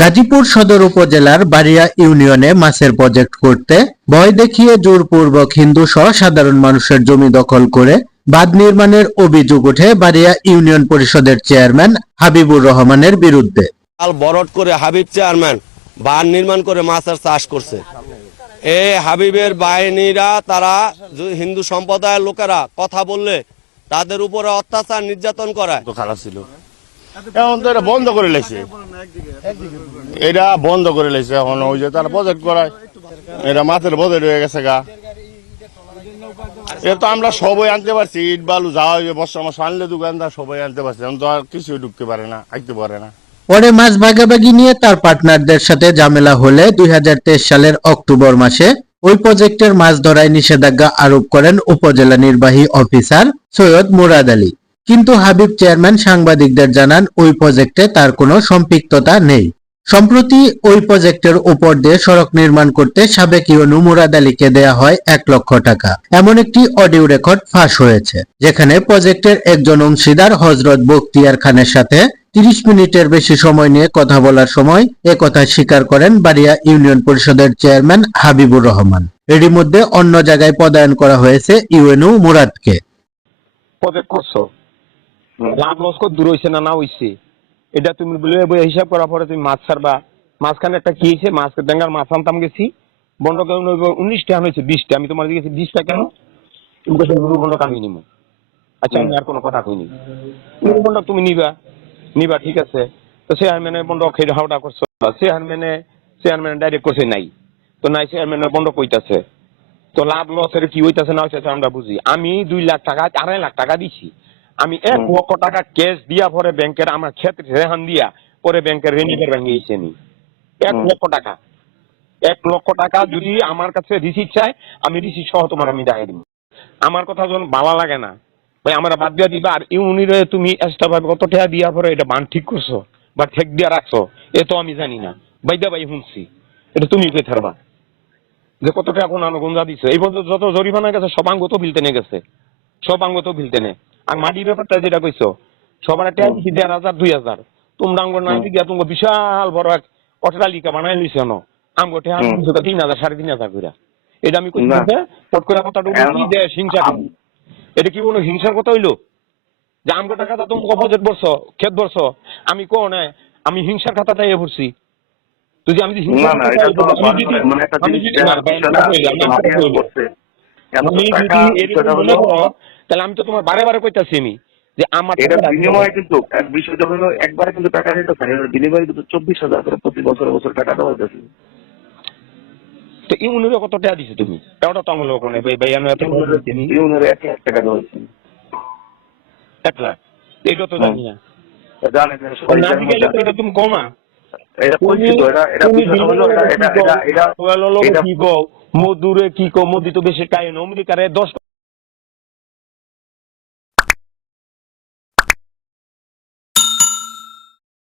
গাজীপুর সদর উপজেলার বাড়িয়া ইউনিয়নে মাছের প্রজেক্ট করতে ভয় দেখিয়ে জোরপূর্বক হিন্দু সহ সাধারণ মানুষের জমি দখল করে বাঁধ নির্মাণের অভিযোগ ওঠে বাড়িয়া ইউনিয়ন পরিষদের চেয়ারম্যান হাবিবুর রহমানের বিরুদ্ধে। বরট করে হাবিব চেয়ারম্যান বাঁধ নির্মাণ করে মাছের চাষ করছে। এই হাবিবের বাহিনীরা তারা যে হিন্দু সম্প্রদায়ের লোকেরা কথা বললে তাদের উপরে অত্যাচার নির্যাতন করায়। তো খারাপ ছিল। এখন তো এটা বন্ধ করে লেছে এটা বন্ধ করে লেছে এখন ওই যে তারা প্রজেক্ট করায়। এটা মাছের বজেট হয়ে গেছে গা। এটা তো আমরা সবাই আনতে পারছি ইট বালু যাওয়া হইবে বর্ষা মাস আনলে দোকানদার সবাই আনতে পারছি। এখন তো আর কিছুই ঢুকতে পারে না আইতে পারে না। পরে মাছ ভাগাভাগি নিয়ে তার পার্টনারদের সাথে ঝামেলা হলে দুই সালের অক্টোবর মাসে ওই প্রজেক্টের মাছ ধরায় নিষেধাজ্ঞা আরোপ করেন উপজেলা নির্বাহী অফিসার সৈয়দ মুরাদ আলী। কিন্তু হাবিব চেয়ারম্যান সাংবাদিকদের জানান, ওই প্রজেক্টে তার কোনো সম্পৃক্ততা নেই। সম্প্রতি ওই প্রজেক্টের উপর দিয়ে সড়ক নির্মাণ করতে সাবেক ইউনু মুরাদ আলীকে দেয়া হয় এক লক্ষ টাকা। এমন একটি অডিও রেকর্ড ফাঁস হয়েছে, যেখানে প্রজেক্টের একজন অংশীদার হজরত বখতিয়ার খানের সাথে তিরিশ মিনিটের বেশি সময় নিয়ে কথা বলার সময় এ কথা স্বীকার করেন বাড়িয়া ইউনিয়ন পরিষদের চেয়ারম্যান হাবিবুর রহমান। এরই মধ্যে অন্য জায়গায় পদায়ন করা হয়েছে ইউএনউ মুরাদকে। লাভ লস দূর হইছে না না হইছে? এটা তুমি বলে হিসাব করার পরে তুমি মাছ ছাড়বা। মাঝখানে একটা কি হয়েছে মাছ ডেঙ্গার মাছ আনতাম গেছি। বন্ধ কেন উনিশটা হয়েছে বিশটা। আমি তোমার দিকে বিশটা কেন? তুমি বন্ধ আমি আচ্ছা আমি আর কোনো কথা কইনি। বন্ধ তুমি নিবা। নিবা ঠিক আছে। তো চেয়ারম্যানে বন্ধ খেয়ে হাওড়া করছ। চেয়ারম্যানে চেয়ারম্যানে ডাইরেক্ট করছে নাই। তো নাই চেয়ারম্যানে বন্ধ কইতাছে। তো লাভ লসের কি হইতাছে না হইতাছে আমরা বুঝি। আমি দুই লাখ টাকা আড়াই লাখ টাকা দিছি। আমি এক লক্ষ টাকা ক্যাশ দিয়া পরে ব্যাংকের আমার ক্ষেত্রে রেহান দিয়া পরে ব্যাংকের রেনিকের ব্যাংকে নি। এক লক্ষ টাকা। এক লক্ষ টাকা যদি আমার কাছে রিসিট চাই আমি রিসিট সহ তোমার আমি দেখাই দিব। আমার কথা যখন ভালো লাগে না ভাই আমরা বাদ দিয়া দিবা। আর ইউনিরে তুমি এক্সট্রা ভাবে কত টাকা দিয়া পরে এটা বান ঠিক করছ বা ঠেক দিয়া রাখছো এ তো আমি জানি না। বাইদা ভাই শুনছি। এটা তুমি কে থারবা? যে কত টাকা কোন গুঞ্জা দিছে। এই পর্যন্ত যত জরিমানা গেছে সব আঙ্গ তো বিলতে নে গেছে। সব আঙ্গ তো বিলতে নে আর মাটির ব্যাপারটা যেটা কইছো সবার একটা দিছি দেড় হাজার দুই হাজার। তোমরা আঙ্গ নাই গিয়া তোমাকে বিশাল বড় এক অট্টালিকা বানাই লিছে ন আঙ্গ ঠে তিন হাজার সাড়ে তিন হাজার কইরা। এটা আমি কই পট করে কথাটা দেশ হিংসা? এটা কি কোনো হিংসার কথা হইল? যে আমগো টাকা তো তোমাকে অপোজিট বলছো ক্ষেত বলছো। আমি কোন আমি হিংসার খাতাটা এ ভরছি। যদি আমি হিংসার না না এটা তো মানে একটা জিনিস না। পড়ছে। টাকা যদি এরকম মনে করো, তাহলে আমি তো তোমার বারে বারে কইতাছি আমি যে আমার টাকা বিনিময়ে কিন্তু এক বিষয়টা হলো একবারে কিন্তু টাকা দিতে পারে বিনিময়ে কিন্তু চব্বিশ হাজার করে প্রতি বছর বছর টাকা দেওয়া হইতেছে। তো ইউনিরে কত টাকা দিছো তুমি? ওটা তো ভাই ভাই আমি। ইউনের এক লাখ টাকা এক লাখ? এটা তো জানি না। এটা তুমি কমা। এটা পরিচিত এটা এটা তুমি এটা এটা এটা এটা দিলে এটা কি কও? মধুরে কি কো মধু তো বেশি টাইম অমেরিকারে দশ